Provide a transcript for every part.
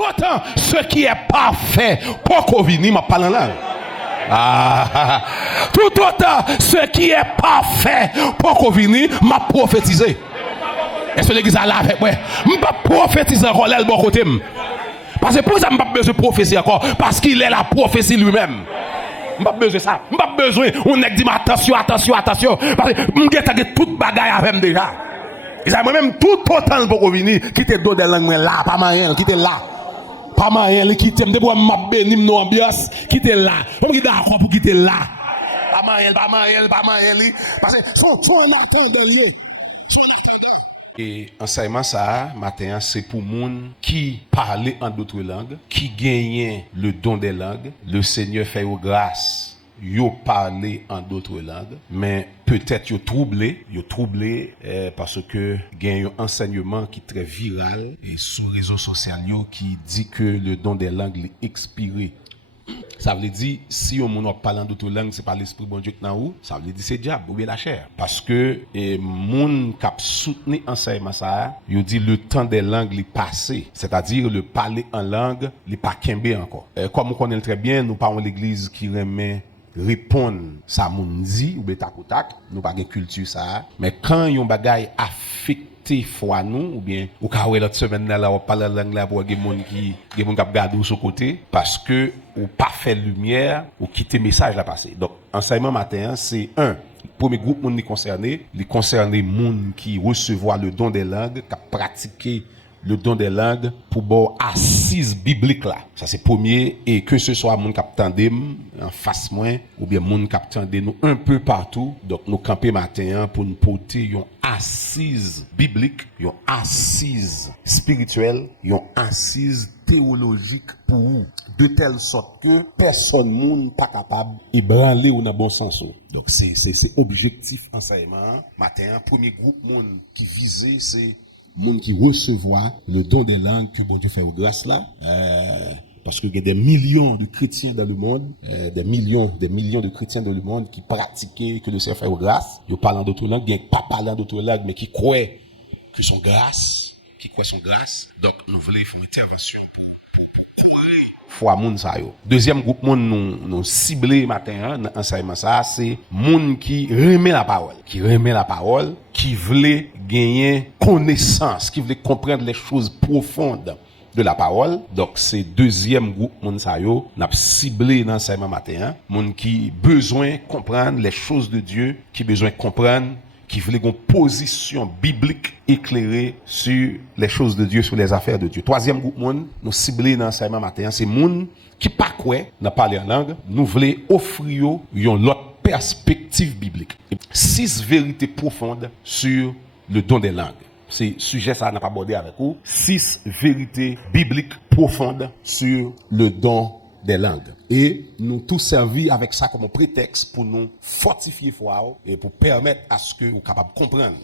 autant ce qui est parfait, pour qu'on vienne, m'a parlé en langue. Tout autant ce qui est parfait, pour qu'on vienne, m'a prophétisé. Est-ce que l'église a là avec moi? Je ne peux pas prophétiser encore là, le bon côté. Parce que pour ça, je n'ai pas besoin de prophétie encore. Parce qu'il est la prophétie lui-même. Je n'ai pas besoin de ça. Je n'ai pas besoin. On a dit attention. Parce que je n'ai toute bagaille avec moi déjà. Ils ont même tout autant pour venir. Qui te donne des langues là, pas moyen, qui te là. Pas moyen, qui te me m'a béni mon ambiance, qui te là. Comme qui d'accord pour quitter là. Pas moyen. Parce que son là de et enseignement ça matin c'est pour moun qui parle en d'autres langues, qui gagne le don des langues. Le Seigneur fait aux grâces, yo parler en d'autres langues, mais peut-être yo troublé parce que gagne un enseignement qui est très viral et sur les réseaux sociaux qui dit que le don des langues est expiré. Ça veut dire, si on parle d'autres langues, c'est pas l'esprit bon Dieu qui est où, ça veut dire c'est diable ou bien la chair. Parce que moun qui a soutenu enseignement ça, il dit le temps des langues est passé. C'est-à-dire le parler en langue, il n'est pas kembe encore. Comme on connaît très bien, nous parlons l'église qui remet répondre ça moun dit ou bien tac ou tac, nous pas de culture ça. Mais quand yon bagay affecte foi nous ou bien ou ka l'autre semaine là on parle langue là pour des monde qui garder sur côté parce que ou pas faire lumière ou quitter message là passer. Donc enseignement matin c'est premier groupe monde concerné monde qui recevoir le don des langues, qui pratiquer le don des langues pour bon assise biblique là. Ça c'est premier et que ce soit monde qui tandem en face moins ou bien monde qui tandem nous un peu partout. Donc nous camper matin pour nous porter une assise biblique, une assise spirituelle, une assise théologique pour vous, de telle sorte que personne monde pas capable ébranler ou dans bon sens. Donc c'est objectif enseignement matin. Premier groupe monde qui visait c'est monde qui recevoir le don des langues que bon Dieu fait aux grâces là, parce qu'il y a des millions de chrétiens dans le monde, des millions de chrétiens dans le monde qui pratiquent que le Seigneur fait aux grâces. Ils parlent d'autres langues, bien pas parlant d'autres langues, mais qui croient que son grâce, Donc nous voulons faire une intervention pour courir foi moun sa yo. Deuxième groupe moun nous ciblé matin dans enseignement ça c'est moun qui remet la parole, qui veut gagner connaissance, qui veut comprendre les choses profondes de la parole. Donc c'est deuxième groupe moun sa yo n'a ciblé dans enseignement matin, moun qui besoin comprendre les choses de Dieu, qui besoin comprendre qui voulait une position biblique éclairée sur les choses de Dieu, sur les affaires de Dieu. Troisième groupe monde, nous ciblé dans l'enseignement matin, c'est monde qui pas quoi, n'a parlé en langue, nous voulons offrir une autre perspective biblique. 6 vérités profondes sur le don des langues. C'est sujet ça n'a pas abordé avec vous. 6 vérités bibliques profondes sur le don des langues. Et nous tous servi avec ça comme prétexte pour nous fortifier foi et pour permettre à ce que vous capable de comprendre.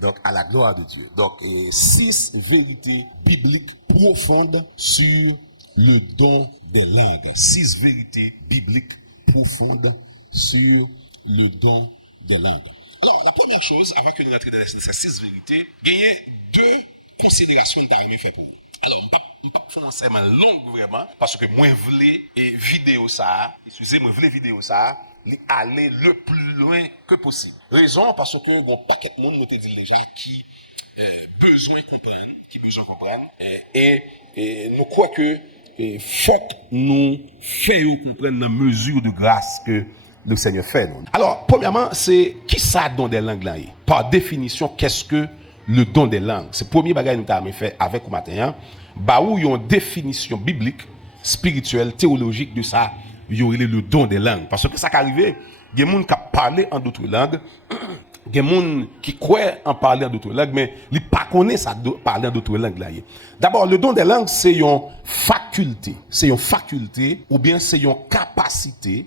Donc à la gloire de Dieu. Donc 6 vérités bibliques profondes sur le don des langues. 6 vérités bibliques profondes sur le don des langues. Alors la première chose, avant que nous entrions dans ces 6 vérités, il y a 2 considérations que nous avons fait pour vous. Alors, je ne vais pas faire un enseignement long vraiment, parce que moi, je voulais vidéo ça, aller le plus loin que possible. Raison, parce que bon paquet de monde nous te dit déjà qui besoin comprendre, et nous croyons que faut que nous fassions comprendre la mesure de grâce que le Seigneur fait. Nous. Alors, premièrement, c'est qui ça don des langues là? Par définition, qu'est-ce que le don des langues? C'est le premier bagage que nous avons fait avec vous matin. Où il y a une définition biblique, spirituelle, théologique de ça, il y a le don des langues. Parce que ça qui arrive, il y a des gens qui parlent en d'autres langues, il y a des gens qui croient en parler en d'autres langues, mais ils ne connaissent pas parler en d'autres langues. Là. D'abord, le don des langues, c'est une faculté. C'est une faculté, ou bien c'est une capacité,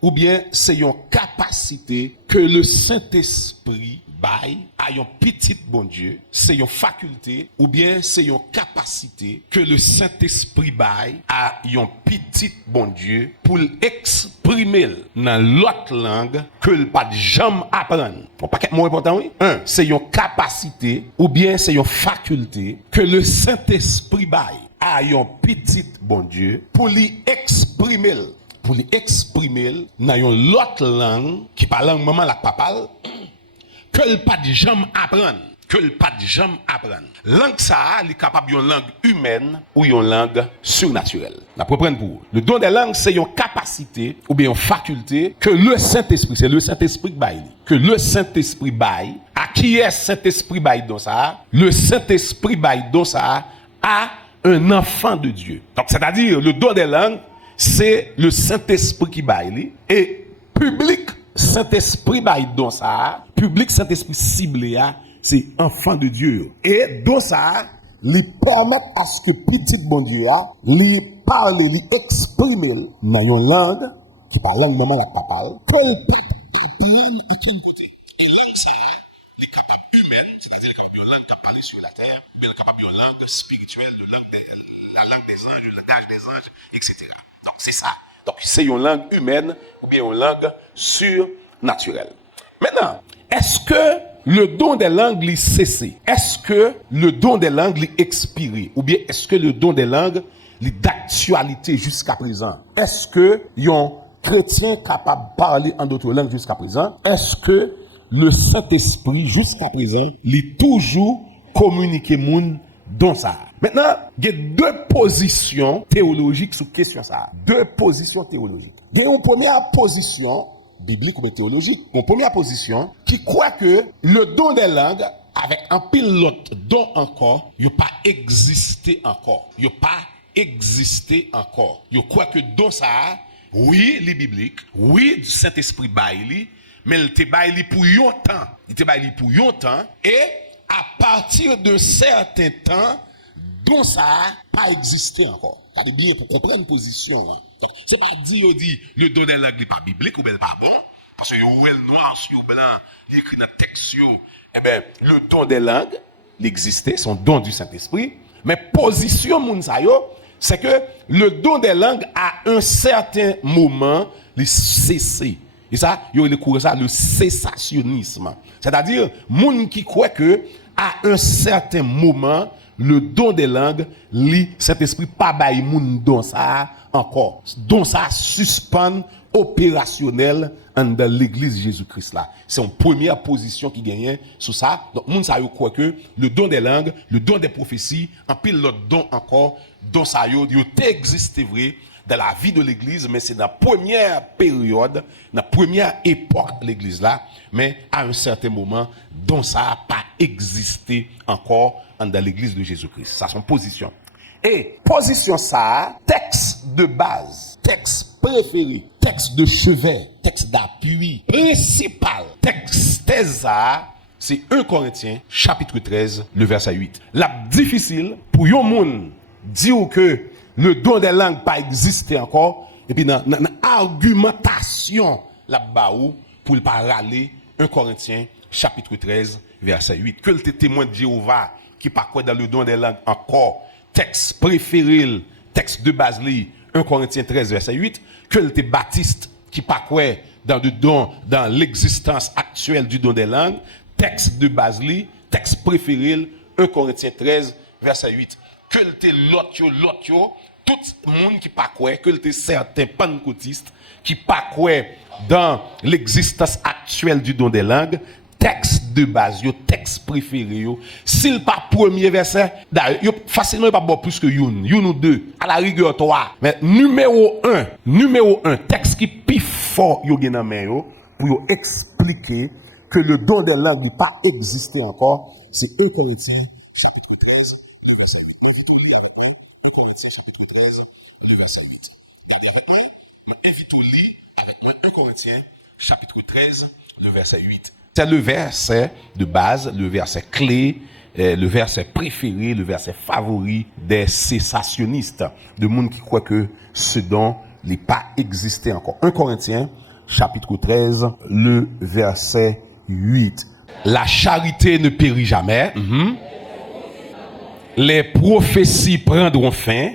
ou bien c'est une capacité que le Saint-Esprit bail à un petit bon Dieu, c'est une faculté ou bien c'est une capacité que le Saint-Esprit bail à un petit bon Dieu pour l'exprimer dans l'autre langue que le pas jamais apprendre. Bon, paquet mot important, oui. Un, c'est une capacité ou bien c'est une faculté que le Saint-Esprit bail à un petit bon Dieu pour lui exprimer dans une autre langue qui parle langue maman la papa que le pas de jamais apprendre. Langue ça, est capable d'une langue humaine ou une langue surnaturelle. La prendre pour le don des langues, c'est une capacité ou bien une faculté que le Saint-Esprit, c'est le Saint-Esprit bail. Que le Saint-Esprit bail, à qui est Saint-Esprit bail dans ça? Le Saint-Esprit bail dans ça à un enfant de Dieu. Donc c'est-à-dire le don des langues, c'est le Saint-Esprit qui baille et public Saint-Esprit baille dans ça, public Saint-Esprit ciblé c'est enfant de Dieu. Et dans ça, lui permettre à ce que petit bon Dieu lui parle, lui exprimer dans une langue qui parle langue maman la papa, que il peut apprendre à quel côté. Et langue ça, les capables humaines, c'est-à-dire les capables de langue qui parle sur la terre, ou bien les capables de langue spirituelle, la langue des anges, le langage des anges, etc. Donc c'est ça. Donc c'est une langue humaine ou bien une langue surnaturelle. Maintenant, est-ce que le don des langues est cessé? Est-ce que le don des langues est expiré? Ou bien est-ce que le don des langues est d'actualité jusqu'à présent? Est-ce que un chrétien capable de parler en d'autres langues jusqu'à présent? Est-ce que le Saint-Esprit jusqu'à présent est toujours communiqué moun dans ça? Maintenant, il y a deux positions théologiques sur la question ça. Deux positions théologiques. Il y a une première position biblique ou théologique. Une première position qui croit que le don des langues avec un pilote don encore, il n'a pas existé encore. Il croit que don ça, oui, les bibliques, oui, du Saint-Esprit baili, mais il te baili pour longtemps. Et à partir d'un certain temps, don ça pas existé encore. Regardez bien pour comprendre une position. Donc, c'est pas dire le don des langues n'est pas biblique ou bien pas bon. Parce que le noir sur blanc, il écrit dans le texte, eh bien, le don des langues, il existait, son don du Saint-Esprit. Mais position c'est que le don des langues, à un certain moment, il cessé. Et ça, il y a ça, le cessationnisme. C'est-à-dire, moun qui croit que, à un certain moment, le don des langues, cet esprit pas bail moun don ça encore. Don ça suspend opérationnel dans l'église Jésus-Christ là. C'est une première position qui gagne sur ça. Donc moun ça yo croit que le don des langues, le don des prophéties, en pile l'autre don encore, don ça yo existe vrai dans la vie de l'église, mais c'est dans la première période, dans la première époque de l'église là, mais à un certain moment, don ça n'a pas existé encore dans l'église de Jésus-Christ. Ça, c'est son position. Et position ça, texte de base, texte préféré, texte de chevet, texte d'appui, principal, texte ça, c'est 1 Corinthiens, chapitre 13, le verset 8. La difficile pour yon moun dire que le don des langues pas existé encore, et puis dans argumentation là-bas pour ne pas râler 1 Corinthiens, chapitre 13, verset 8. Que le témoin de Jéhovah qui pas quoi dans le don des langues encore, texte préféré, texte de base 1 Corinthiens 13 verset 8, que le baptiste qui pas quoi dans le don, dans l'existence actuelle du don des langues, texte de base texte préféré 1 Corinthiens 13 verset 8, que le l'autre tout le monde qui pas quoi, que le certains pentecôtistes qui pas quoi dans l'existence actuelle du don des langues, texte de base, texte préféré, s'il pas premier verset, d'ailleurs, facilement pas bon plus que une ou deux, à la rigueur trois. Mais numéro un, texte qui plus fort yo gen nan men yo pour expliquer que le don des langues n'est pas existé encore, c'est 1 Corinthiens chapitre 13, le verset 8. Invite à lire avec moi 1 Corinthiens chapitre 13, le verset 8. Regardez avec moi, invite à lire avec moi 1 Corinthiens chapitre 13, le verset 8. C'est le verset de base, le verset clé, le verset préféré, le verset favori des cessationnistes, de monde qui croient que ce don n'est pas existé encore. 1 Corinthiens, chapitre 13, le verset 8. La charité ne périt jamais. Les prophéties prendront fin.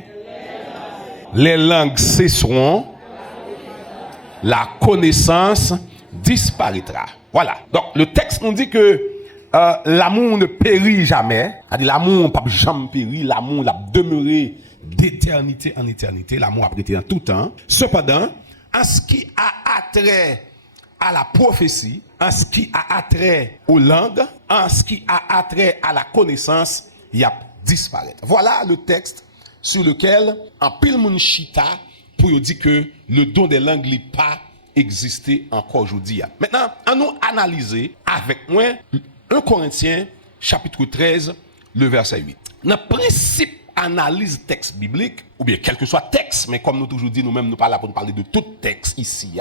Les langues cesseront. La connaissance disparaîtra. Voilà. Donc, le texte nous dit que l'amour ne périt jamais. C'est-à-dire, l'amour n'a pas jamais péri. L'amour l'a demeuré d'éternité en éternité. L'amour a prêté en tout temps. Cependant, en ce qui a attrait à la prophétie, en ce qui a attrait aux langues, en ce qui a attrait à la connaissance, il y a disparaître. Voilà le texte sur lequel en pile moun chita pour dire que le don des langues n'est pas existé encore aujourd'hui. Maintenant, on nous analyser avec moi 1 Corinthiens chapitre 13, le verset 8. Dans le principe analyse texte biblique, ou bien quel que soit texte, mais comme nous toujours dit, nous-mêmes nous parlons pour nous parler de tout texte ici,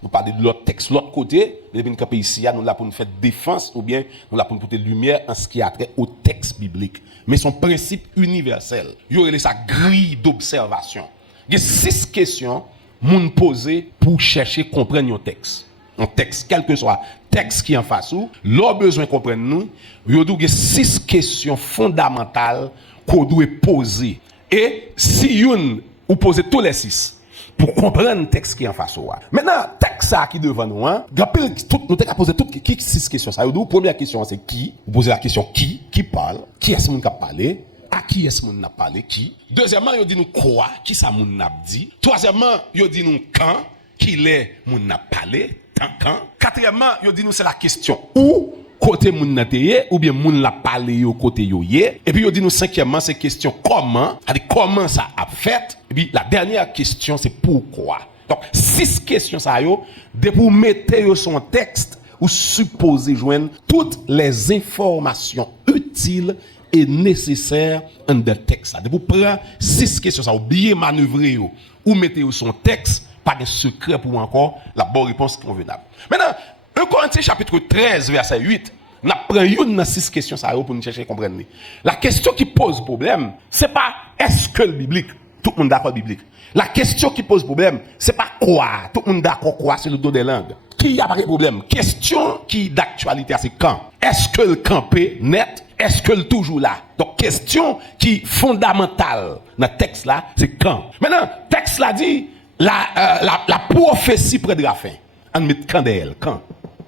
nous parler de l'autre texte, l'autre côté, nous sommes ici, nous là pour nous faire défense, ou bien nous là pour nous porter lumière en ce qui a trait au texte biblique. Mais son principe universel, il y aurait sa grille d'observation. Il y a 6 questions moun poser pour chercher comprendre un texte. Un texte, quel que soit texte qui est en face ou, leur besoin comprendre nous, il y a 6 questions fondamentales qu'on doit poser. Et si ou poser tous les 6 pour comprendre le texte qui est en face ou. Maintenant, texte qui est devant nous, nous avons posé toutes 6 questions. Ça, première question, c'est qui? Vous posez la question qui parle? Qui est-ce qui a parlé? À qui est-ce qu'on a parlé? Qui? Deuxièmement, il dit nous quoi? Qui ça moun a dit? Troisièmement, il dit nous quand? Qui l'est moun a parlé? Quand? Quatrièmement, il dit nous c'est la question où? Côté moun na teye ou bien moun la parlé yo côté yo yé. Et puis il dit nous cinquièmement c'est question comment? C'est-à-dire comment ça a fait? Et puis la dernière question c'est pourquoi? Donc 6 questions ça yo de pour mettre yo son texte ou supposer joindre toutes les informations utiles et nécessaire en de texte. De vous prendre 6 questions, ça, ou bien manœuvrer, ou mettez son texte, pas de secret pour encore la bonne réponse convenable. Maintenant, 1 Corinthiens chapitre 13, verset 8, nous prenons une 6 questions ça, pour nous chercher à comprendre. La question qui pose problème, c'est pas est-ce que le biblique, tout le monde d'accord biblique. La question qui pose problème, c'est pas quoi, tout le monde d'accord quoi, c'est le dos des langues. Qui a pas de problème? Question qui d'actualité, c'est quand? Est-ce que le campé net? Est-ce que le toujours là? Donc, question qui est fondamentale dans le texte là, c'est quand? Maintenant, le texte là dit, la prophétie près de la fin. On met quand d'elle? Quand?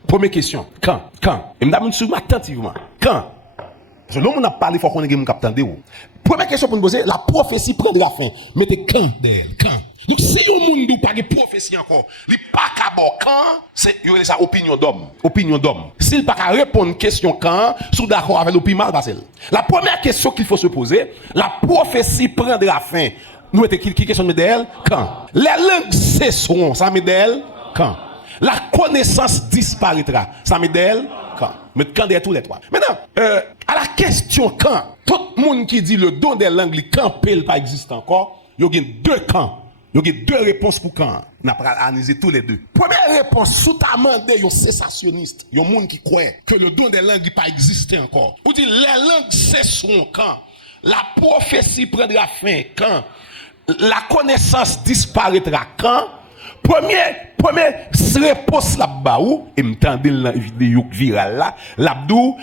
Première question. Quand? Et me suivre attentivement. Quand? Parce que l'homme a parlé, il faut qu'on ait un capitaine de où. Première question pour nous poser, la prophétie près de la fin. Mettez quand d'elle? Quand? Donc, si yon moun nou pas de prophétie encore, li pas ka bon quand, c'est yon sa opinion d'homme. Opinion d'homme. S'il pas ka répondre question quand, sous d'accord avec l'opinion mal passé. La première question qu'il faut se poser, la prophétie prend de la fin. Nous mettez qui question de elle? Quand? Les langues cesseront, ça met d'elle? Quand? La connaissance disparaîtra, ça met d'elle? Quand? Mais quand derrière tous les trois. Maintenant, à la question quand, tout le monde qui dit le don des langues, le campé pas existe encore, il y a 2 camps. Il y a 2 réponses pour quand. On a analysé tous les 2. Première réponse, sous ta demandé, yon cessationniste. Yon monde qui croit que le don des langues pas existé encore. Ou dit, les langues cesseront quand. La prophétie prendra fin quand. La connaissance disparaîtra quand. Première réponse là-bas, et m'tendez dans la vidéo virale là, l'abdou,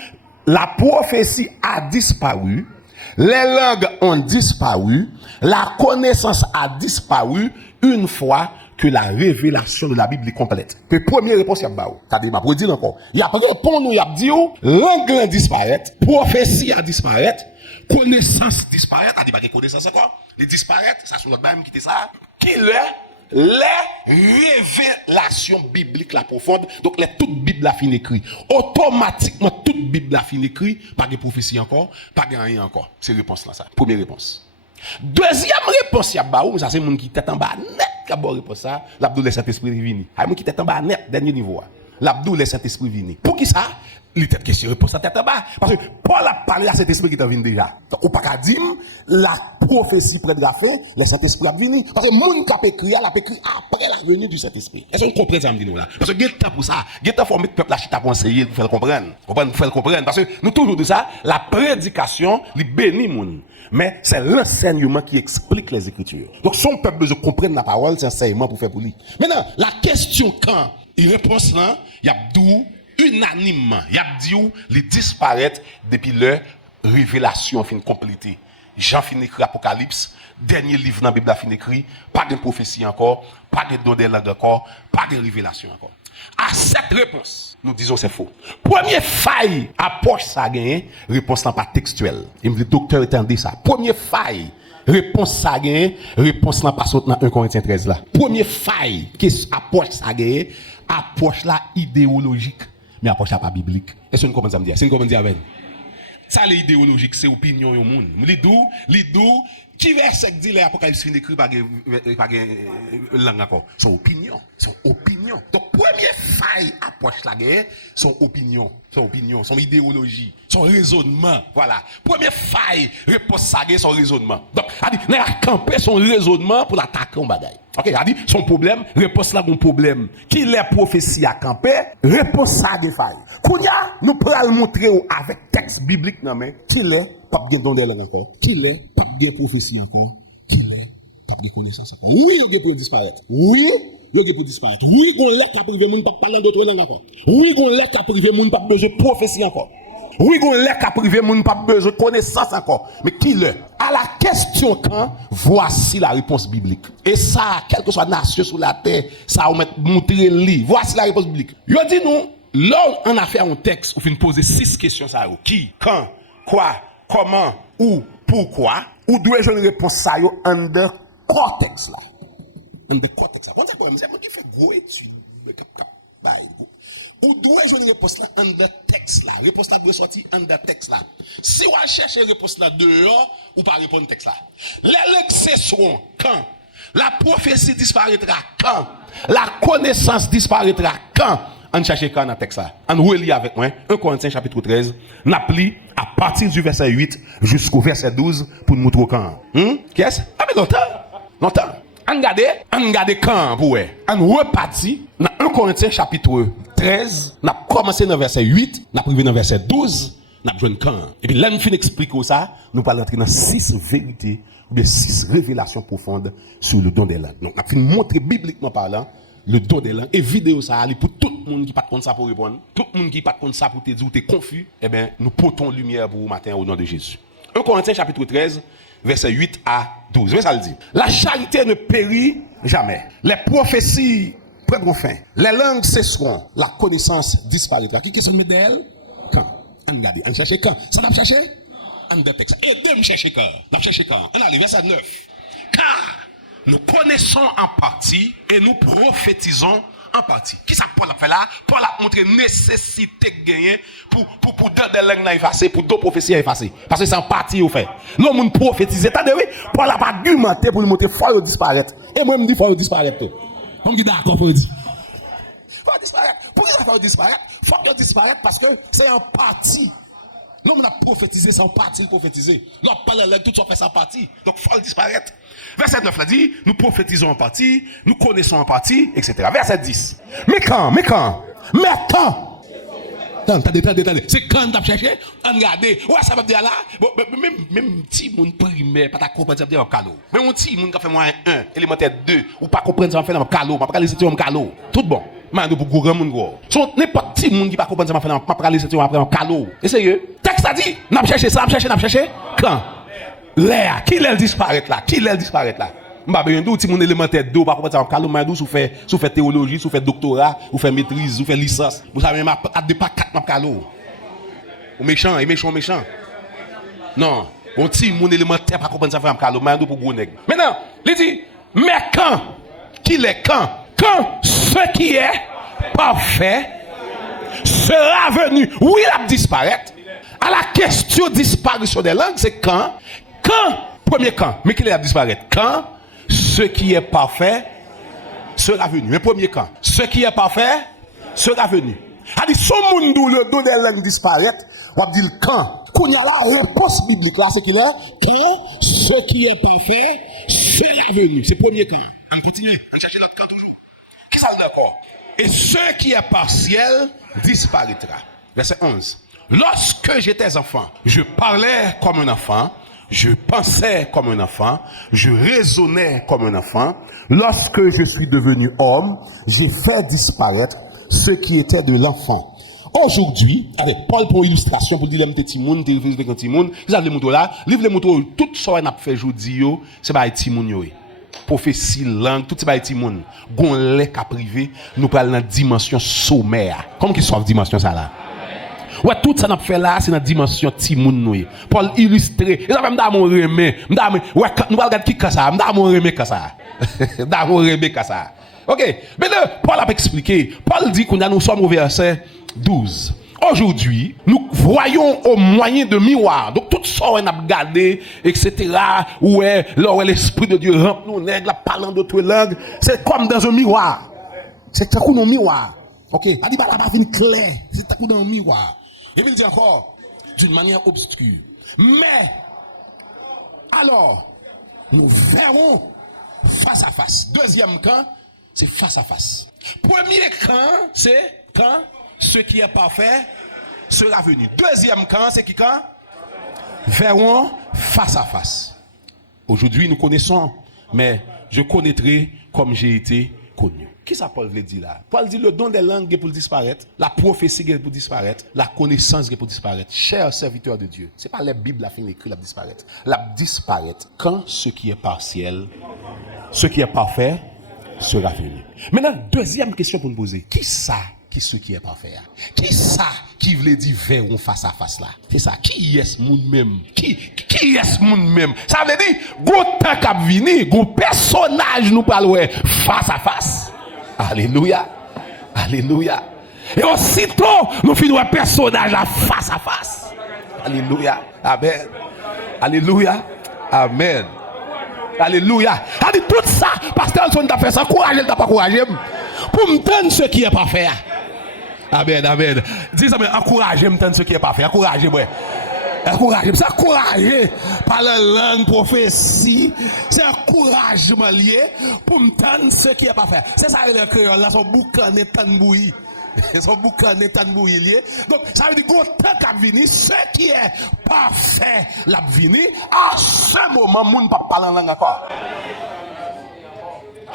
la prophétie a disparu. Les langues ont disparu, la connaissance a disparu une fois que la révélation de la Bible est complète. Que première réponse, il y a bao. C'est-à-dire, pour dire encore, il y a répondu, il y a dit, langue a disparu, prophétie a disparu, connaissance disparaît, c'est-à-dire, pas de connaissance encore, les disparaître, ça sont notre même qui dit ça, qui les révélations bibliques la profonde, donc toute Bible a fini écrit. Automatiquement, toute Bible a fini écrit, pas de prophétie encore, pas de rien encore. C'est réponse là, ça. Première réponse. Deuxième réponse, il y a baou, ça c'est mon qui tête en bas net, qui a bonne réponse ça, l'abdou laisse Saint-Esprit venir. Ah, mon qui tête en bas net, dernier niveau. L'abdou laisse Saint-Esprit venir. Pour qui ça? Il tête question réponse à tête en bas. Parce que Paul a parlé à cet esprit qui est venu déjà. Donc, on pas qu'à dire, la prophétie près de la fin, le Saint-Esprit a venu. Parce que moun qui a écrit après la venue du Saint-Esprit. Est-ce qu'on comprend ça, me dit nous là? Parce que, il y a temps pour ça. Il y a temps pour mettre le peuple à chita pour enseigner, pour faire le comprendre. Pour faire le comprendre. Parce que, nous toujours de ça, la prédication, il bénit moun. Mais c'est l'enseignement qui explique les Écritures. Donc, son peuple besoin de comprendre la parole, c'est un enseignement pour faire pour lui. Maintenant, la question quand, il répond là, il y a d'où unanimement, il a dit où il disparaît depuis le révélation fin complétée. Jean fin écrit Apocalypse, dernier livre dans la Bible a fin écrit, pas de prophétie encore, pas de don de langue encore, pas de révélation encore. À cette réponse, nous disons c'est faux. Première faille, approche ça gagné, réponse n'est pas textuelle. Il me dit, docteur, étendez ça. Première faille, réponse ça gagné, réponse n'est pas sortie dans 1 Corinthiens 13 là. Première faille, qui approche ça gagné, approche là idéologique, mais approche là pas biblique. Est-ce que vous comprenez ça me dire? C'est une comprenez avec? Ça l'idéologique, c'est opinion au monde. L'idou, qui verset dit l'Apocalypse fin écrit par langue encore. Son opinion. Donc première faille approche la guerre, son opinion, son idéologie, son raisonnement. Voilà. Première faille réponse ça son raisonnement. Donc a dit n'a camper son raisonnement pour l'attaquer en bagaille. OK, a dit son problème, réponse là mon problème. Qui les prophéties à camper, réponse ça des failles. Kounya, nous pouvons le montrer avec texte biblique non mais qui les pas bien don de langue encore. Qui les pas bien prophétie encore. Qui les pas bien connaissance encore. Oui, il pour disparaître. Oui, il pour disparaître. Oui, on l'a qu'à priver moun pas parler d'autres langues encore. Oui, on l'a qu'à priver moun pas besoin de prophétie encore. Oui, on l'a qu'à priver moun pas besoin de connaissance encore. Mais qui le à la question quand voici la réponse biblique. Et ça, quelle que soit nation sur la terre, ça va montrer le livre. Voici la réponse biblique. Yo dit nous, là on a fait un texte où on poser 6 questions ça qui, quand, quoi, comment, où, pourquoi, ou doit-je une réponse ça yo under cortex là. Under cortex là. Bon c'est quoi, c'est moi qui fait gros étude ou dois-je une réponse là under texte là. Réponse là doit sortir under texte là. Si on cherche une réponse là dehors, ou pas répondre texte là. Les seront quand la prophétie disparaîtra, quand la connaissance disparaîtra, quand on cherche quand dans texte là. On relit avec moi 1 Corinthiens chapitre 13, n'appli à partir du verset 8 jusqu'au verset 12 pour nous montrer quand. Qu'est-ce? Ah mais longtemps. On regarde quand pour on repartit dans 1 Corinthiens chapitre 13, on a commencé dans verset 8, on a privé dans verset 12, on a besoin de quand. Et puis là, nous finissons d'expliquer ça, nous allons entrer dans 6 vérités, ou bien 6 révélations profondes sur le don des langues. Donc, on a fini de montrer bibliquement parlant le don des langues. Et vidéo ça, pour tout le monde qui n'a pas de ça pour répondre, tout le monde qui n'a pas de ça pour te dire ou tu es confus, eh bien, nous portons lumière pour vous matin au nom de Jésus. 1 Corinthiens chapitre 13, verset 8 à 12. Mais ça le dit. La charité ne périt jamais. Les prophéties prendront fin. Les langues cesseront. La connaissance disparaîtra. Qui est-ce que d'elle? Quand? On cherche quand? Ça n'a cherché? On texte. Et de me chercher quand? On a cherché quand? On arrive verset 9. Car nous connaissons en partie et nous prophétisons en partie. Qui ça Paul a fait là? Paul a montré nécessité de gagner pour deux langues effacer, pour deux prophéties effacer. Parce que c'est en partie au fait. L'homme monde prophétiser. T'as oui? Paul a pas argumenté pour lui montrer faut disparaître. Et moi je me dis faut disparaître tout. On me dit d'accord pour dire. Faut disparaître. Pourquoi ça faut disparaître? Faut disparaître parce que c'est en partie. L'homme a prophétisé, c'est en partie prophétisé. L'homme parle la tout ça fait sa partie. Donc faut disparaître. Verset 9 là dit, nous prophétisons en partie, nous connaissons en partie, etc. Verset 10. Mais quand? Attendez. C'est quand t'as cherché? Regardez. Ouais, ça va dire là. Même petit monde primaire, pas comprendre ça dire en calo. Mais un petit monde qui fait moins 1, élémentaire 2, ou pas comprendre ça en fait en calo, pas les études en calo. Tout bon. Mais pour grand monde gros. Son n'importe petit monde qui pas comprendre ça en fait pas les études après en calo. Et sérieux? Texte a dit, n'a cherché ça, n'a cherché. Quand? L'air, qui l'air disparaître là? M'ba besoin d'outil mon élémentaire 2 pas comprendre ça en calo, mais sous fait théologie, sous fait doctorat, ou fait maîtrise, ou fait licence. Vous savez m'a pas 4 m'a calo. Ou méchant. Non, on ti mon élémentaire pas comprendre ça en calo, mais pour gros nèg. Maintenant, il dit mais quand ce qui est parfait sera venu, oui, il va disparaître. À la question disparition des langues, c'est quand, premier quand, mais qu'il va disparaître. Quand ce qui est parfait sera venu. Mais premier quand, ce qui est parfait sera venu. A dit, son monde où le don des langues disparaître, on va dire quand. Quand il y a la réponse biblique là, c'est qu'il est quand ce qui est parfait sera venu. C'est premier quand. On continue, on cherche l'autre quand toujours. Qui ça d'accord? Et ce qui est partiel disparaîtra. Verset 11. Lorsque j'étais enfant, je parlais comme un enfant, je pensais comme un enfant, je raisonnais comme un enfant. Lorsque je suis devenu homme, j'ai fait disparaître ce qui était de l'enfant. Aujourd'hui, avec Paul pour illustration, pour dire les petits moun, t'es référé avec un petit moun, vous avez les moutons là, livre les moutons, tout ça qu'on a fait aujourd'hui, c'est pas les petits moun yo. Prophétie, langue, tout ça petit moun. Gon lè ka privé, nous parlons dans dimension sommaire. Comment qu'il soit dimension ça là? Ouais, tout ça n'a fait là, c'est dans dimension ti moun nou. Paul illustré. Et ça même dans mon remé, ouais, nous va regarder qui ka ça, dans mon remé ka ça. Dans mon remé ka ça. OK, mais là Paul a expliqué. Paul dit qu'on a nous sommes au verset 12. Aujourd'hui, nous voyons au moyen de miroir. Donc, tout ça, on a regardé, etc. Ouais, là où l'Esprit de Dieu remplit nos nègres, la parlant d'autres langues. C'est comme dans un miroir. C'est comme dans un miroir. OK? Il dit, bah, la bas clair. C'est comme dans un miroir. Et il dit encore, d'une manière obscure. Mais, alors, nous verrons face à face. Deuxième camp, c'est face à face. Premier camp, c'est quand ce qui est parfait sera venu. Deuxième camp, c'est qui quand? Verront face à face. Aujourd'hui, nous connaissons, mais je connaîtrai comme j'ai été connu. Qui ça Paul veut dire là? Paul dit le don des langues est pour disparaître, la prophétie est pour disparaître, la connaissance est pour disparaître. Chers serviteurs de Dieu, c'est pas la Bible la fin écrit la disparaître. La disparaître quand ce qui est partiel, ce qui est parfait sera venu. Maintenant, deuxième question pour nous poser. Qui ça? Qui ce qui est parfait? Qui ça qui veut dire verront face à face là? C'est ça. Qui est ce monde même? Qui est ce monde même? Ça veut dire, go temps cap vini, go personnage nous parle face à face. Alléluia. Alléluia. Et aussitôt, nous finissons un personnage à face. Alléluia. Amen. Alléluia. Amen. Alléluia. A dit tout ça, pasteur Alson t'a fait ça, courage, il t'a pas couragé. Pour me donner ce qui est parfait. Amen, amen. Dis ça, mais encouragez me donner ce qui est parfait. Encouragez-moi. Encouragez-moi. C'est encourager par la langue prophétie. C'est encouragement lié pour me donner ce qui est parfait. C'est ça le créole là, son boucan est tanboui. Son boucan est tanboui lié. Donc, ça veut dire qu'on t'a venir, ce qui est parfait l'a venir. À ce moment, moun pas parler en langue encore.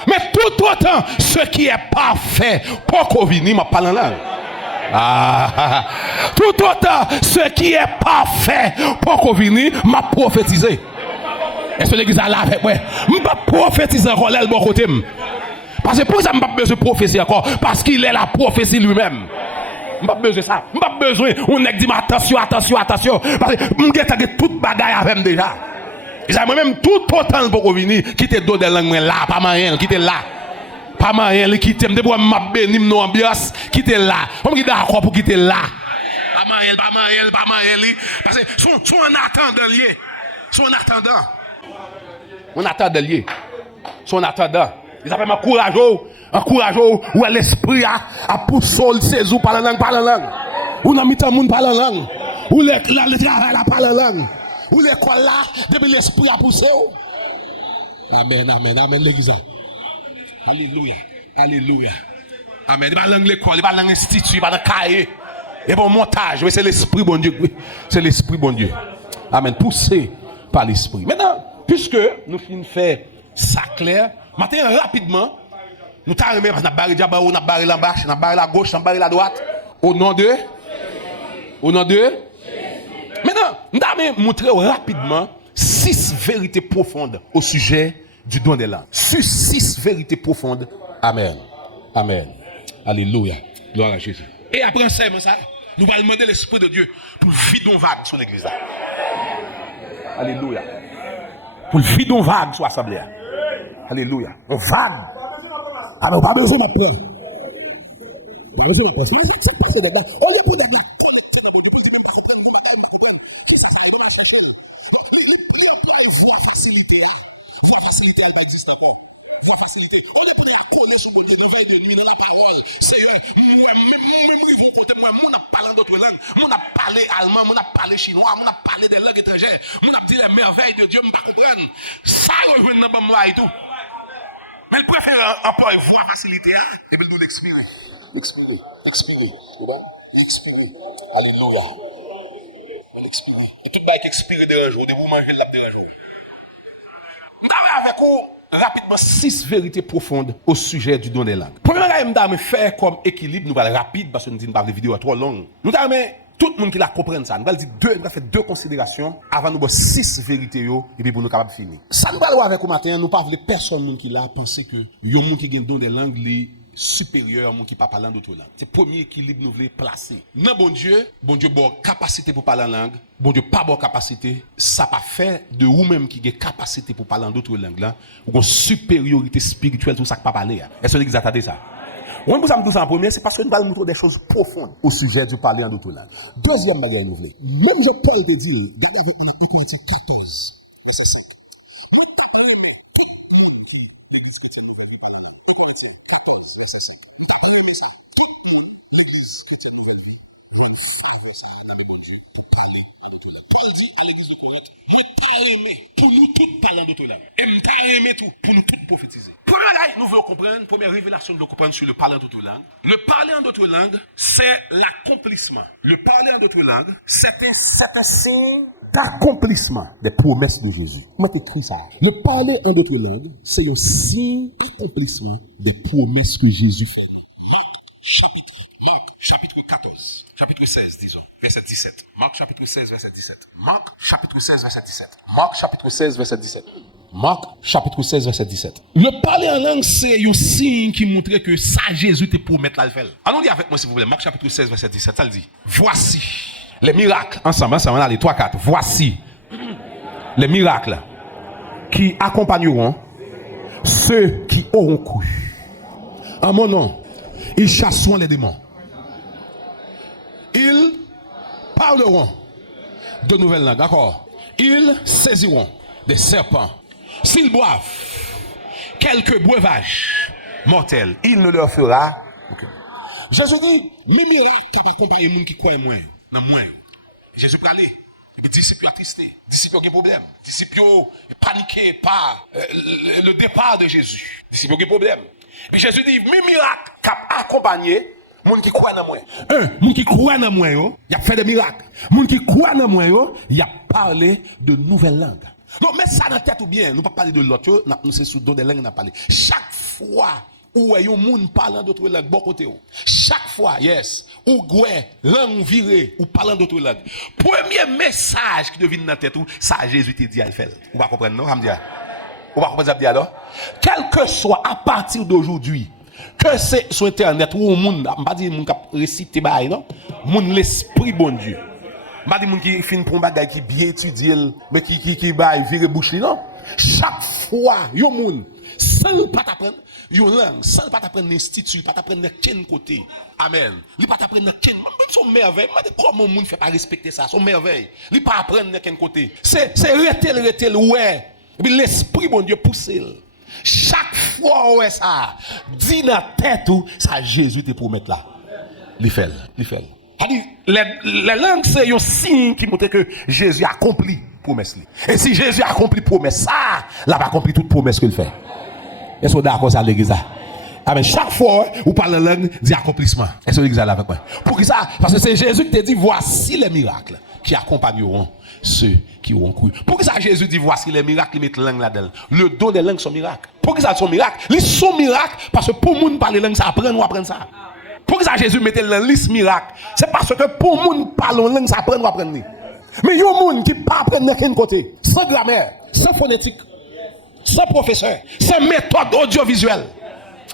Mais tout autant, ce qui est parfait, pour qu'on vienne, m'a parlé en langue. Tout autant, ce qui est parfait, pour qu'on vienne, m'a prophétisé. Est-ce que l'église a là avec moi? Je pas prophétiser encore là, le bon côté. Parce que pour ça, je n'ai pas besoin de prophétie encore. Parce qu'il est la prophétie lui-même. Je n'ai pas besoin de ça. Je n'ai pas besoin. On a dit attention. Parce que je n'ai toute bagaille avec moi déjà. J'ai moi-même tout autant pour venir quitter d'autres des langues là, pas moyen, quitter là. Pas moyen, quitter, me pour m'a béni mon ambiance, quitter là. On me dit d'accord pour quitter là. Pas moyen, parce que son en attendant lié. Son attendant. Ils appellent encourage où l'esprit a poussé ses ou par la langue. On a mis tout le monde par la langue. Où le travail par la langue. Où l'école là, depuis l'esprit a poussé. Amen, l'église. Alléluia. Amen. Il va dans l'école, il va dans l'institut, il va dans le cahier. Et bon montage, c'est l'esprit bon Dieu. C'est l'esprit bon Dieu. Amen. Poussé par l'esprit. Maintenant, puisque nous finissons fait ça clair, maintenant rapidement, nous t'arrêtons parce que nous avons barré d'abord, nous avons barré la bas, nous avons barré la gauche, nous avons barré la droite. Au nom de. Maintenant, nous allons montrer rapidement 6 vérités profondes au sujet du don des langues. 6 vérités profondes. Amen. Alléluia. Gloire à Jésus. Et après ça, nous allons demander l'Esprit de Dieu pour vider une vague sur l'église. Alléluia. Pour vider une vague sur l'assemblée. Alléluia. Une vague. Alors, pas besoin de prendre. Pas besoin de prendre. C'est pas des blagues. On est pour des blagues. Qui ça va pas chercher là? Il faut faciliter. La facilité, elle va exister encore. La facilité. On est prêt à coller sur le Dieu de veille de nuit dans la parole. C'est moi-même, ils vont compter moi. Moi, on a parlé d'autres langues. Moi, on a parlé allemand. Moi, on a parlé chinois. Moi, on a parlé des langues étrangères. Moi, on a dit les merveilles de Dieu. Je ne peux pas comprendre. Ça, on veut dans le et tout. Mais il préfère un peu voir facilité. Et puis, nous l'expirer. Alléluia. On l'expire. Et tout le monde est expiré de un jour. Dès que vous mangez, il l'a de un jour. Nous avons avec vous rapidement 6 vérités profondes au sujet du don des langues. Premièrement, je vais faire comme équilibre, nous allons rapide parce que nous disons que la vidéo est trop longue. Nous allons tout le monde qui la comprenne ça. Nous allons faire 2 considérations avant nous 6 vérités et puis pour nous capables de finir. Ça nous parle avec au matin, nous parlons personne qui l'a pensé que y a un monde qui a don des langues supérieur à mon qui pas parler d'autres langues. C'est le premier équilibre nous voulons placer. Non bon Dieu bon capacité pour parler en langue, bon Dieu pas bonne capacité, ça pas fait de vous-même qui a capacité pour parler d'autres langues là, ou une supériorité spirituelle tout ça que pas parler. Est-ce que vous attendez ça? On vous a dit ça en premier, c'est parce que nous allons montrer des choses profondes au sujet du parler en d'autres langues. Deuxième bagage nous voulons. Même je Paul te dit, regardez avec 1 Corinthiens 14, verset 5. Nous avons tout le monde qui discute de la pour nous tous parler en d'autres langues. Et nous tout pour nous tous prophétiser. Première là, nous voulons comprendre, première révélation nous comprendre sur le parler en d'autres langues. Le parler en d'autres langues, c'est l'accomplissement. Le parler en d'autres langues, c'est un signe d'accomplissement des promesses de Jésus. Moi, t'écris ça. Le parler en d'autres langues, c'est un signe d'accomplissement des promesses que Jésus fait. Marc, chapitre 14. Chapitre 16, disons, verset 17. Marc, chapitre 16, verset 17. Marc, chapitre 16, verset 17. Marc, chapitre 16, verset 17. Marc, chapitre 16, verset 17. Le parler en langue, c'est un signe qui montrait que ça, Jésus te promet là le faire. Allons-y avec moi, s'il vous plaît. Marc, chapitre 16, verset 17. Ça le dit. Voici les miracles. Ensemble, allez, 3, 4. Voici les miracles qui accompagneront ceux qui auront cru. En mon nom, ils chasseront les démons. Ils parleront de nouvelles langues, d'accord? Ils saisiront des serpents. S'ils boivent quelques breuvages mortels, il ne leur fera. Okay. Jésus dit, mes miracles qui accompagnent les gens qui croient en moi, dans moi. Jésus peut aller. Les disciples attristés, les disciples ont des problèmes, les disciples ont paniqué par le départ de Jésus. Les disciples ont des problèmes. Et Jésus dit, mes miracles qui accompagnent moun qui croit dans moi. Moun qui croit dans moi, il a fait des miracles. Moun qui croit dans moi, il a parlé de nouvelles langues. Non, mais ça dans la tête ou bien, nous ne pas parler de l'autre, nous c'est sous d'autres langues, nous parlé. Chaque fois où il y a un monde parlant d'autres langues, bon côté. Chaque fois, yes, où ouais, langue virée, ou parlant d'autres langues. Premier message qui devine dans la tête, ça Jésus te dit à le faire. Vous va comprendre, non? Vous va comprendre ça alors? Quel que soit à partir d'aujourd'hui, que c'est sur internet ou au monde, pas dire moun k'ap réciter bail non, moun l'esprit bon Dieu. Pas dire moun qui fin pour bagay qui bien étudié mais qui bail virer bouche non. Chaque fois yo moun sans pas t'apprendre yo langue, sans pas t'apprendre l'institut, pas t'apprendre de quel côté. Amen. Li pas t'apprendre de quel même son merveille, comment moun fait pas respecter ça, son merveille. Li pas apprendre de quel côté. C'est retel ouais. Et puis l'esprit bon Dieu pousse. Chaque fois où ça dit dans la tête où ça Jésus te promet là. Il fait. Les langues c'est un signe qui montre que Jésus a accompli promesse. Et si Jésus a accompli promesse ça, là va accomplir toute promesse qu'il fait. Est-ce que vous d'accord ça l'église là? Amen. Chaque fois où parle la langue dit accomplissement. Est-ce que l'église là avec moi? Pour qui ça? Parce que c'est Jésus qui te dit voici les miracles qui accompagneront ceux qui auront cru. Pour que ça Jésus dit voici les miracles qui mettent la langue là-dedans. Le don des langues sont miracles. Pour que ça sont miracles, ils sont miracles parce que pour moun parler langue ça apprendre ou apprendre ça. Pour que ça Jésus mette dans liste miracle, c'est parce que pour moun parler langue ça apprendre ou apprendre. Mais yo moun qui pas apprendre n'importe côté, sans grammaire, sans phonétique, sans professeur, sans méthode audiovisuelle.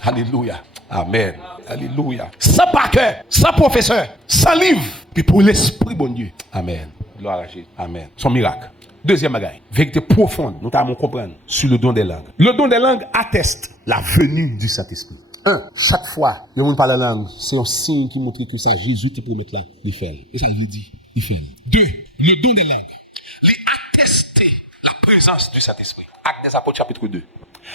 Alléluia. Amen. Alléluia. Sans parquet, sans professeur, sans livre, puis pour l'esprit bon Dieu. Amen. Gloire à Jésus. Amen. Son miracle. Deuxième bagaille, vérité profonde, nous devons comprendre sur le don des langues. Le don des langues atteste la venue du Saint-Esprit. Chaque fois, le monde parle la langue, c'est un signe qui montre que ça, Jésus te promet là, il fait. Et ça lui dit, il fait. 2. Le don des langues. Il atteste la présence du Saint-Esprit. Acte des Apôtres, chapitre 2.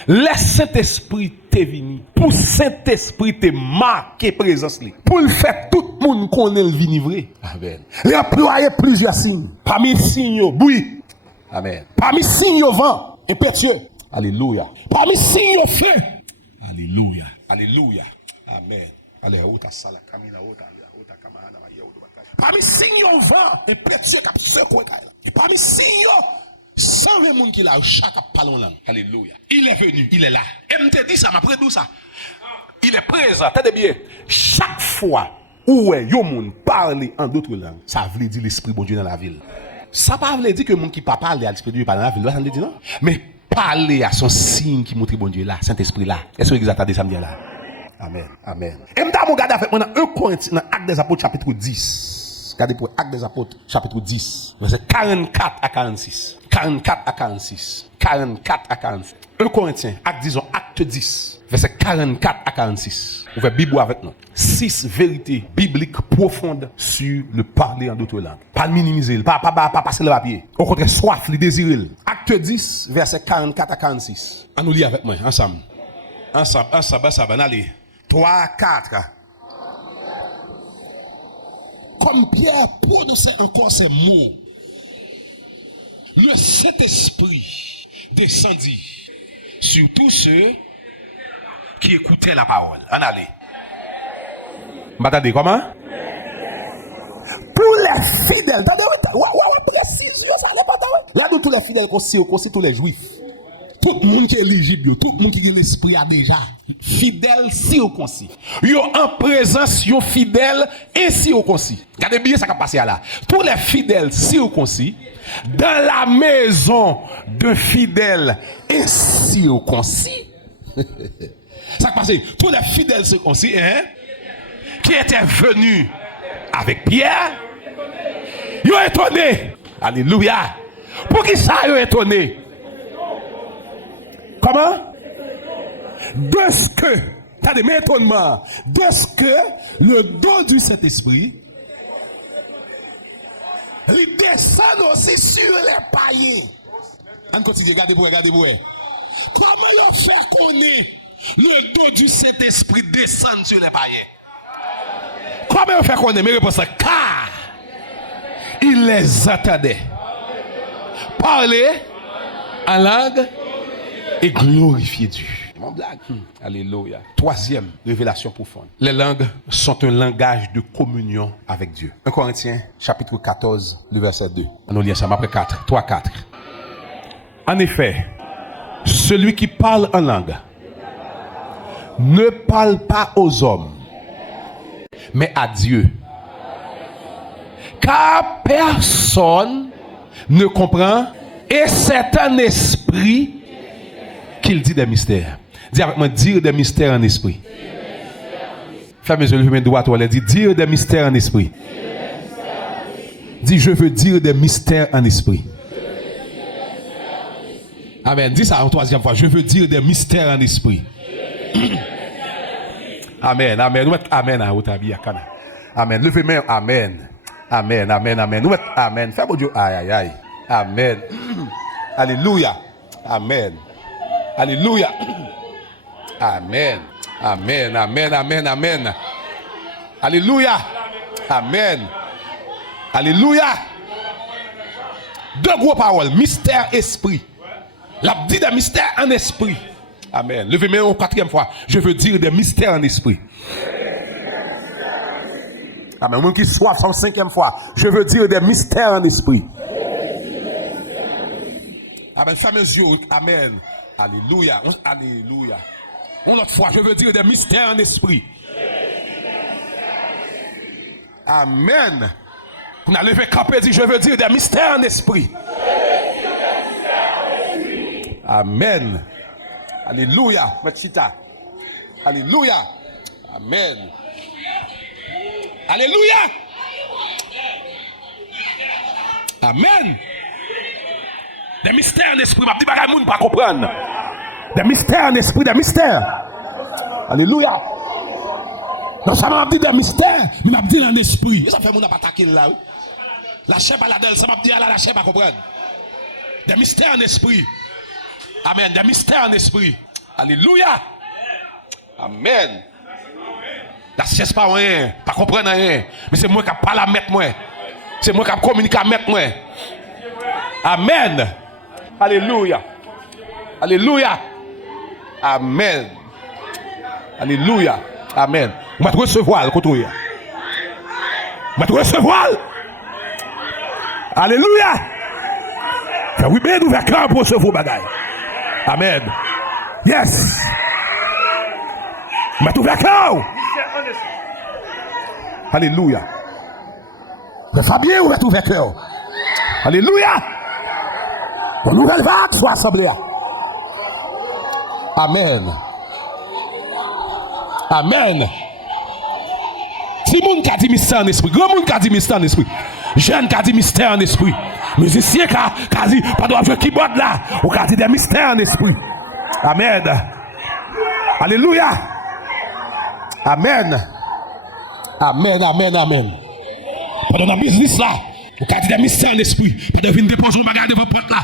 Le Saint-Esprit t'est venu. Pour Saint-Esprit te marqué présence. Pour le faire tout le monde connaît le vini vrai. Amen. Il a employé plusieurs signes. Parmi les signes, bruit. Amen. Parmi les signes, vent impétueux. Alléluia. Parmi les signes, feu. Alléluia. Alléluia. Amen. Alléluia. Parmi les signes, vent impétueux. Et parmi les signes, 120 personnes qui là, chaque parle en langue. Alléluia. Il est venu, il est là. Et me te dit ça, m'après d'où ça? Il est présent. Attendez bien. Chaque fois où yon moun parle en d'autres langues, ça veut dire l'esprit bon Dieu dans la ville. Ça ne veut pas dire que moun qui pas parler à l'esprit de Dieu pas dans la ville. Ça veut dire non. Mais parler à son signe qui montre bon Dieu là, Saint-Esprit là. Est-ce que vous attendez ça me dire là? Amen. Amen. Et m'ta mon regarder avec moi dans 1 Corinthiens dans Actes des Apôtres chapitre 10. Regardez pour Actes des Apôtres chapitre 10, verset 44 à 46. 44 à 46. 44 à 46. 1 Corinthiens, disons Acte 10, verset 44 à 46. Ouvrez Bible avec nous. 6 vérités bibliques profondes sur le parler en d'autres langues. Pas minimiser, pas passer le papier. Au contraire, soif, le désir. Acte 10, verset 44 à 46. On nous lit avec moi, ensemble. Ensemble, allez. 3, 4. Comme Pierre prononçait encore ces mots, le Saint-Esprit descendit sur tous ceux qui écoutaient la parole. En allez. M'attendez comment? Tous les fidèles. Précision, ça n'est pas là nous tous les fidèles qu'on tous les juifs. Tout le monde qui est éligible, tout le monde qui a l'esprit a déjà. Fidèle circoncis. Yo en présence, yo fidèle et circoncis. Regardez bien ça qui a passé là. Tous les fidèles circoncis dans la maison de fidèles et circoncis. Ça qui a passé. Tous les fidèles circoncis, hein, qui étaient venus avec Pierre, ils ont étonné. Alléluia. Pour qui ça ils ont étonné? Comment? De ce que, t'as des étonnements, de ce que le don du Saint-Esprit, il descend aussi sur les païens. On continue, regardez-vous. Comment il fait qu'on est le don du Saint-Esprit descend sur les païens? Comment il fait qu'on est? Mais réponse, car il les attendait parler en langue et glorifier Dieu. Mon blague. Alléluia. Troisième révélation profonde. Les langues sont un langage de communion avec Dieu. 1 Corinthiens, chapitre 14, le verset 2. On nous lit ça après 4. 3, 4. En effet, celui qui parle en langue ne parle pas aux hommes, mais à Dieu. Car personne ne comprend et c'est un esprit qu'il dit des mystères. Dis avec moi, dire des mystères en esprit. Fais mes yeux, levez mes doigts, toi, dis dire des mystères en esprit. Dis, je veux dire des mystères en esprit. Amen. Dis ça en troisième fois. Je veux dire des mystères en esprit. Amen. Amen. Amen. Amen. Levez mes mains. Amen. Amen. Amen. Amen. Amen. Fais mon Dieu. Aïe, aïe, aïe. Amen. Alléluia. Amen. Alléluia. Amen. Amen. Amen. Amen. Amen. Alléluia. Amen. Alléluia. Deux gros paroles. Mystère, esprit. La dit des mystères en esprit. Amen. Levez-moi une quatrième fois. Je veux dire des mystères en esprit. Amen. Moi qui soif, son cinquième fois. Je veux dire des mystères en esprit. Amen. Fermez les yeux. Amen. Alléluia. Alléluia. Une autre fois, je veux dire des mystères en esprit. Amen. On a levé camp et dit, je veux dire des mystères en esprit. Amen. Alléluia. Machita. Alléluia. Amen. Alléluia. Amen. Des mystères en esprit. Je dis pas moun pas comprendre. Des mystères en esprit, des mystères. Alléluia. Non seulement m'a dit des mystères, mais m'a dit en esprit. Ça fait mon pas attaquer là. La chair pas là-dedans, ça m'a dit là la chair pas comprendre. Des mystères en esprit. Amen. Des mystères en esprit. Alléluia. Amen. La chaise pas rien, pas comprendre rien. Mais c'est moi qui parle à mettre moi. C'est moi qui communique à mettre moi. Amen. Alléluia. Alléluia. Amen. Alléluia. Amen. On va te recevoir le côté. On va te recevoir. Alléluia. Oui, bien ouvert cœur pour recevoir bagaille. Amen. Yes. Mais ouvert cœur. Alléluia. Le Fabien ouvert cœur. Alléluia. Une nouvelle vague soit assemblée. Amen. Amen. Si moun qui a dit mystère en esprit, grand moun qui a dit mystère en esprit, jeune qui a dit mystère en esprit, musicien qui a dit, pardon, jouer keyboard là, ou qui a dit des mystères en esprit. Amen. Alléluia. Amen. Amen, amen, amen. Pendant la business là, ou qui a dit des mystères en esprit, pendant venir déposer un bagage devant porte là.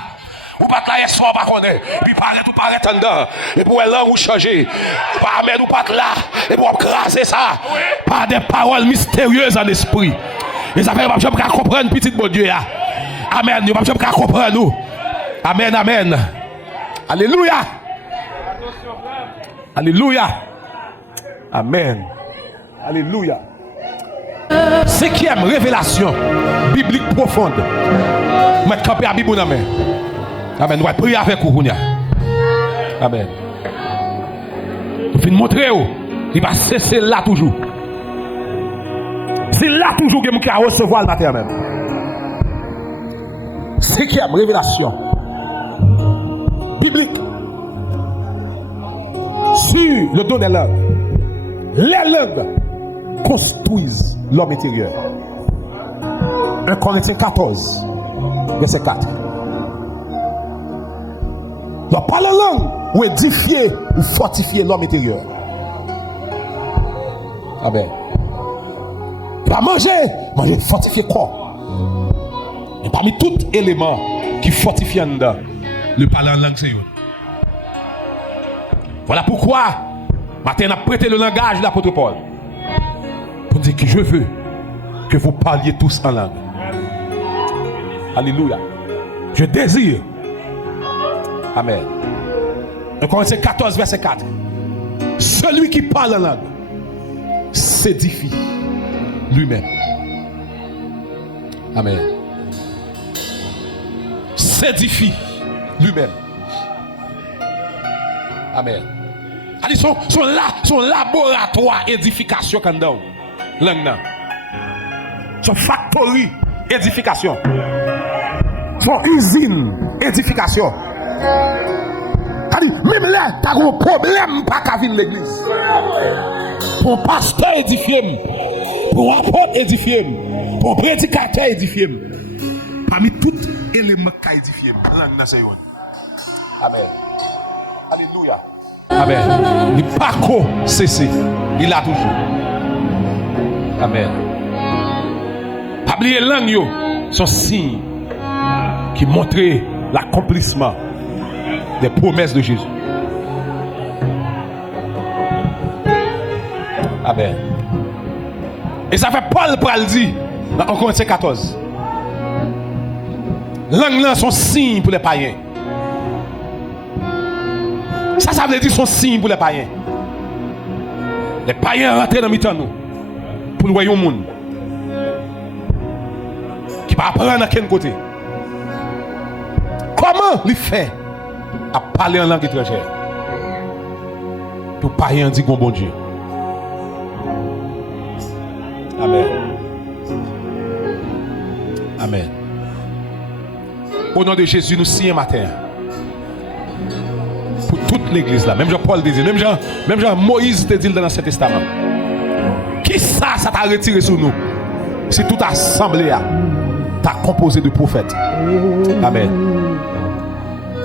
Ou pas là, soit pas connaître. Puis paraît ou paraît en dedans. Et pour l'angle ou changer. Pas mettre ou pas là. Et pour craser ça. Par des paroles mystérieuses en esprit. Et ça fait que je ne peux pas comprendre, petit bon Dieu. Amen. Je ne peux pas comprendre nous. Amen, amen. Alléluia. Alléluia. Amen. Alléluia. Cinquième révélation biblique profonde. Mettre camper à Bible dans la main. Amen. Nous allons prier avec vous. Amen. Vous finissez de montrer où il va cesser là toujours. C'est là toujours que vous allez recevoir le matin même. Cinquième révélation biblique sur le don des langues. Les langues construisent l'homme intérieur. 1 Corinthiens 14, verset 4. Il n'y a pas la langue ou édifier ou fortifier l'homme intérieur. Amen. Pas manger fortifier corps. Et parmi tous les éléments qui fortifient en dedans, le parler en langue c'est eux. Voilà pourquoi matin on a prêté le langage de l'apôtre Paul pour dire que je veux que vous parliez tous en langue. Alléluia. Je désire. Amen. 1 Corinthiens 14, verset 4. Celui qui parle en langue s'édifie lui-même. Amen. S'édifie lui-même. Amen. Son laboratoire édification quand dans langue nan. Son factory édification. Son usine édification. Même là, tu as un problème pas qu'à venir l'église. Pour pasteur édifié, pour apôtre édifié, pour prédicateur édifié. Parmi tous les éléments qui édifié, langue nan c'est yon. Amen. Alléluia. Amen. Il n'est pas qu'au cessé. Il a toujours. Amen. Pas oublier langue yo, son signe qui montre l'accomplissement des promesses de Jésus. Amen. Et ça fait Paul pour le dire dans 1 Corinthiens 14. Langue là son signe pour les païens. Ça veut dire son signe pour les païens. Les païens rentrent dans mi-temps nous pour nous voir un monde qui va apprendre à quel côté. Comment il fait à parler en langue étrangère pour païens dire bon Dieu. Amen. Amen. Au nom de Jésus, nous signons matin. Pour toute l'église là. Même Jean-Paul dit, même Jean Moïse te dit dans l'Ancien Testament. Qui ça t'a retiré sur nous? C'est toute assemblée t'a composé de prophètes. Amen.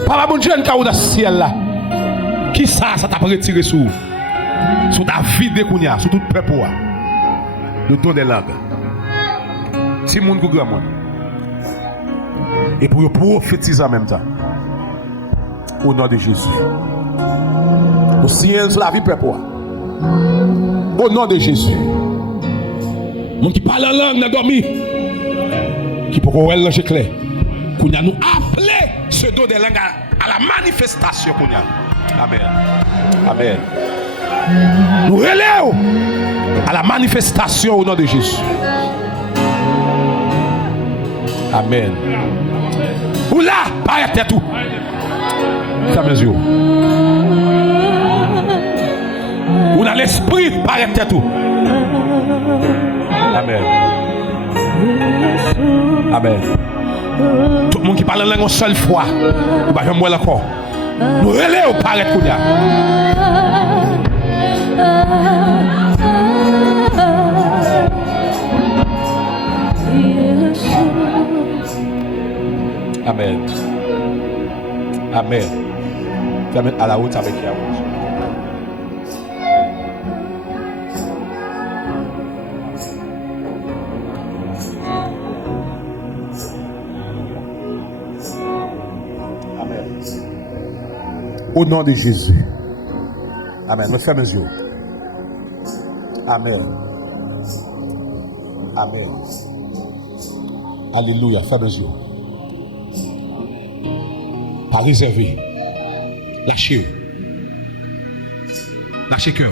Pas bon Dieu qui est dans le ciel là. Qui ça t'a retiré sur ta vie de Kounia, sur tout peuple. Le don des langues. Si moun kou grand monde. Et pour prophétiser en même temps. Au nom de Jésus. Nous signons sur la vie peuple. Au nom de Jésus. Moun qui parle en langue n'a dormi. Qui peut voir l'ange clair. Qu'on a nous appelé ce don des langues à la manifestation qu'on a. Amen. Amen. Nous relèvons à la manifestation au nom de Jésus. Amen. Ou là, arrêtez tout. Ça mesure. Ou dans l'esprit, arrêtez tout. Amen. Amen. Tout le monde qui parle en langue une seule fois, il va jamais encore. Nous relèvons au paraître pour là. Amen. Amen. Amen. À la route avec Yahweh. Amen. Au nom de Jésus. Amen. Me ferme les yeux. Amen. Amen. Alléluia. Ferme les yeux. Pas réservé. Lâchez. Lâchez cœur.